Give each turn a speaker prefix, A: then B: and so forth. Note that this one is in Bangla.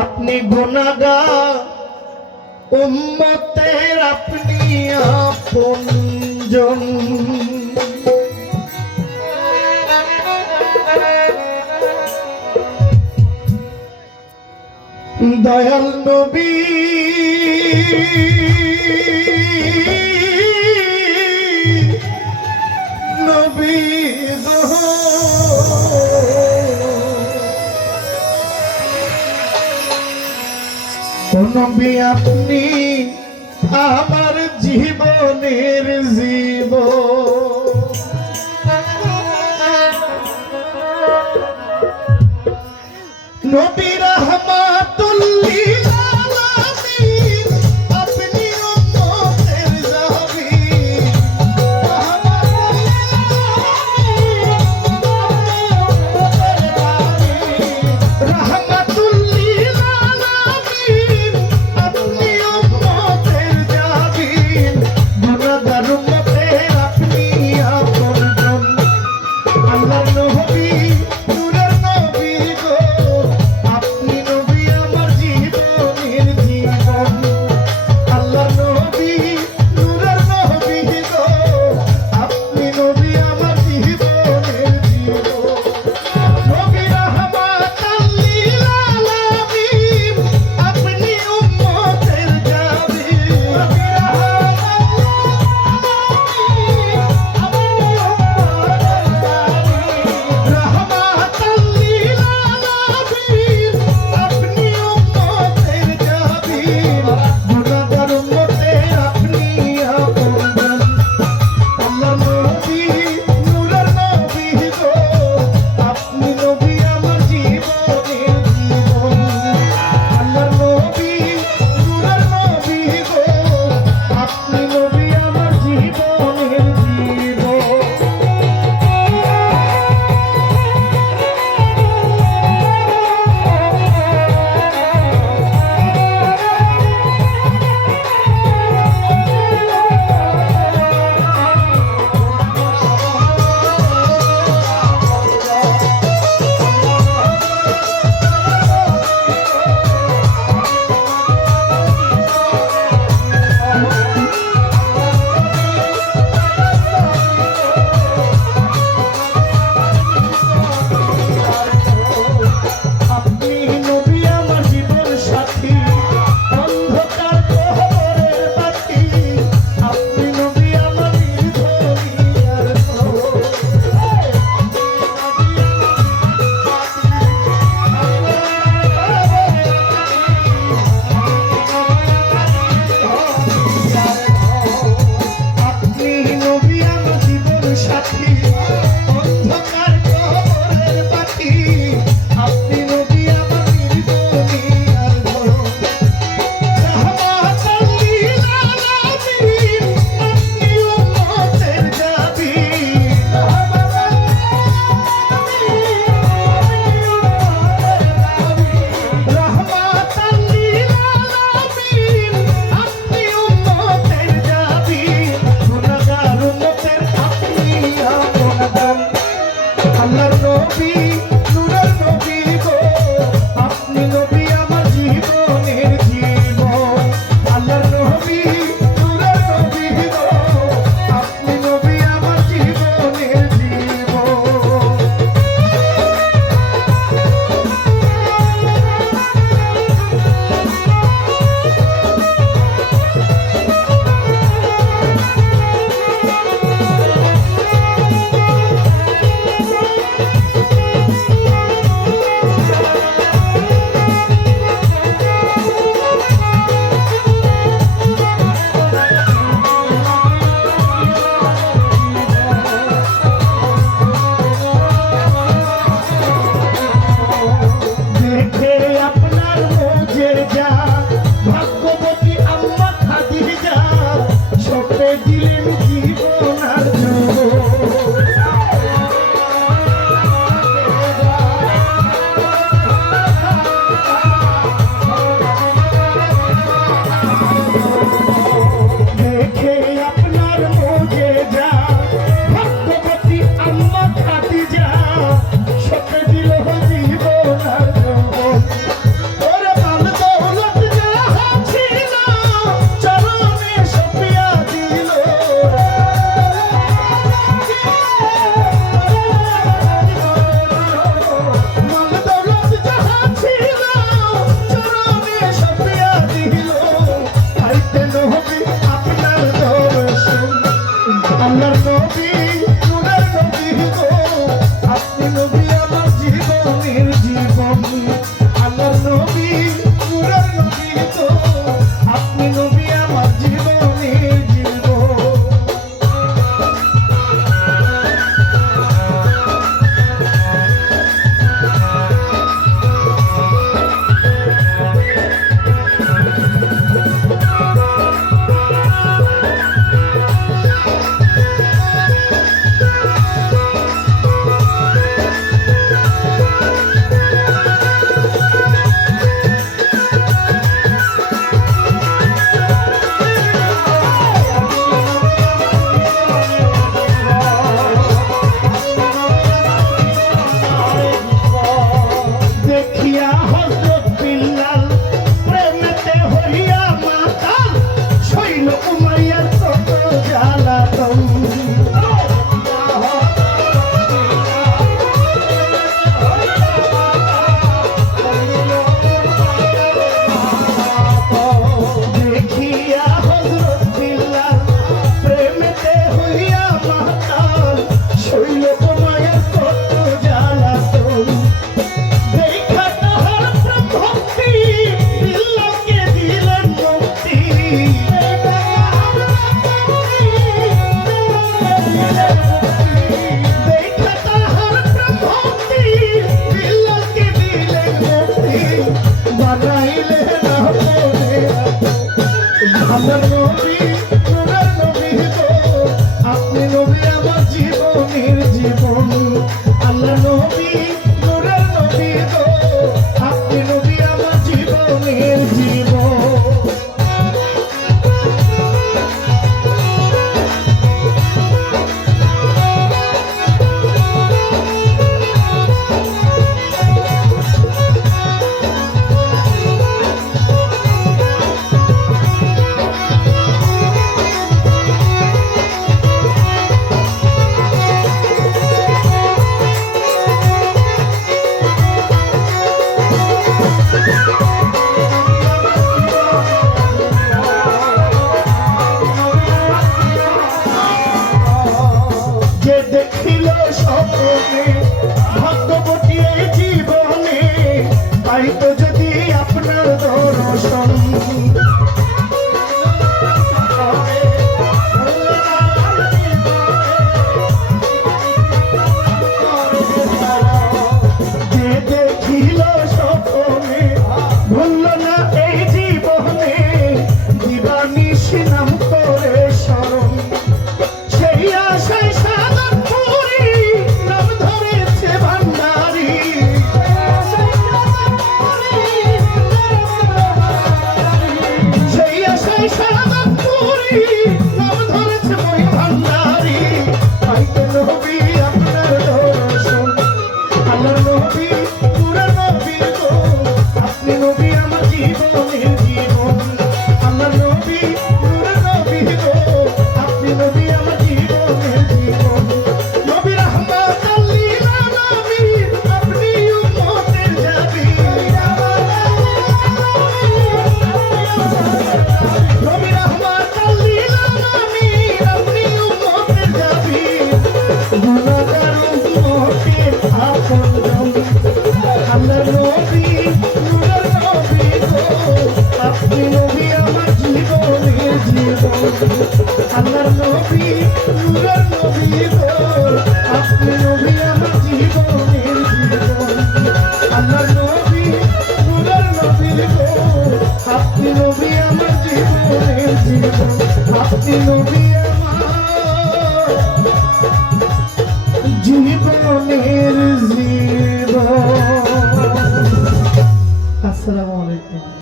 A: আমি গুনাগা উম্মতের আপনি আপনজন। দয়াল নবী নবী আপনি আমার জীবনের জীব well 감사합니다. যে দেখিল স্বপ্নে।